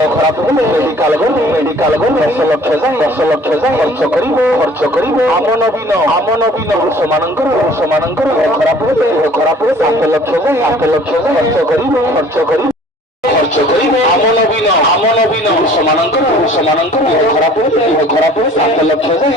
ଖରାପ ହେଲେ ମେଡିକାଲ ଗଲେ 10 ଲକ୍ଷ ଯାଏ ଖର୍ଚ୍ଚ କରିବ ଆମ ନବୀନ ପୁରୁଷମାନଙ୍କର ଖରାପ ହେଲେ 7 ଲକ୍ଷ ଯାଏ ଖର୍ଚ୍ଚ କରିବ ଆମ ନବୀନ ପୁରୁଷମାନଙ୍କର ଖରାପ ହେଲେ 7 ଲକ୍ଷ ଯାଏ